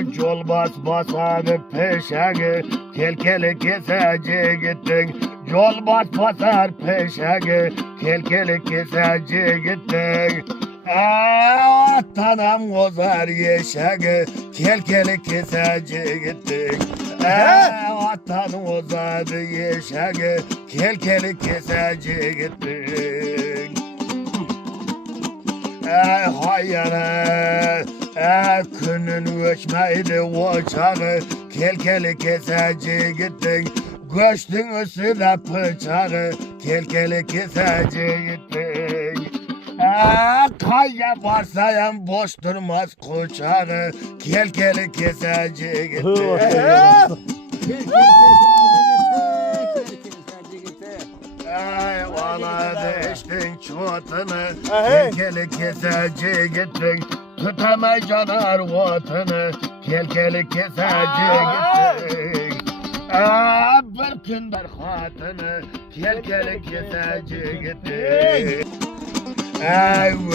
Yol basarı peşege, kelkeli kesece gittin. Yol basar peşege, kelkeli kesece gittin. Tanam ozar yeşege, kelkeli kesece gittin. Tanam ozar yeşege, kelkeli kesece gittin. Hayana, künün göçmeydi o çağı, kelkeli kesece gittin. Göçtün üstüne bıçağı, kelkeli kesece gittin. Kaya varsayan boş durmaz kucağı, kelkeli kesece gittin. Valla değiştin çotunu, kelkeli kesece gittin. Tutamayacaksın vatını, kelkeli kesece gittin. Bir kündür hatını, kelkeli kesece gittin.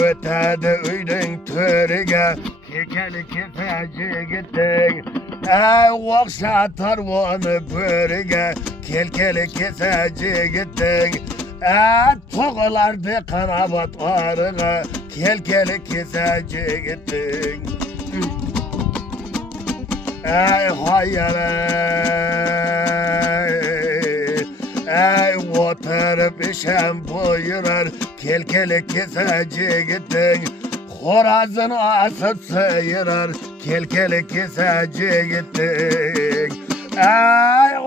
Ötede uydun törüge, kelkeli kesece gittin. Okşatar onu börüge, kelkeli kesece gittin. Toğulardı kanabat arıga, kelkeli kesece gittin. Hayale, oturup işem buyurur, kelkeli kesece gittin. Horazını asıp sıyırır, kelkeli kesece gittin.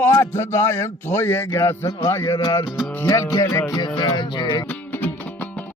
Atı dayın toyu gelsin ayırır, kelkeli kesece.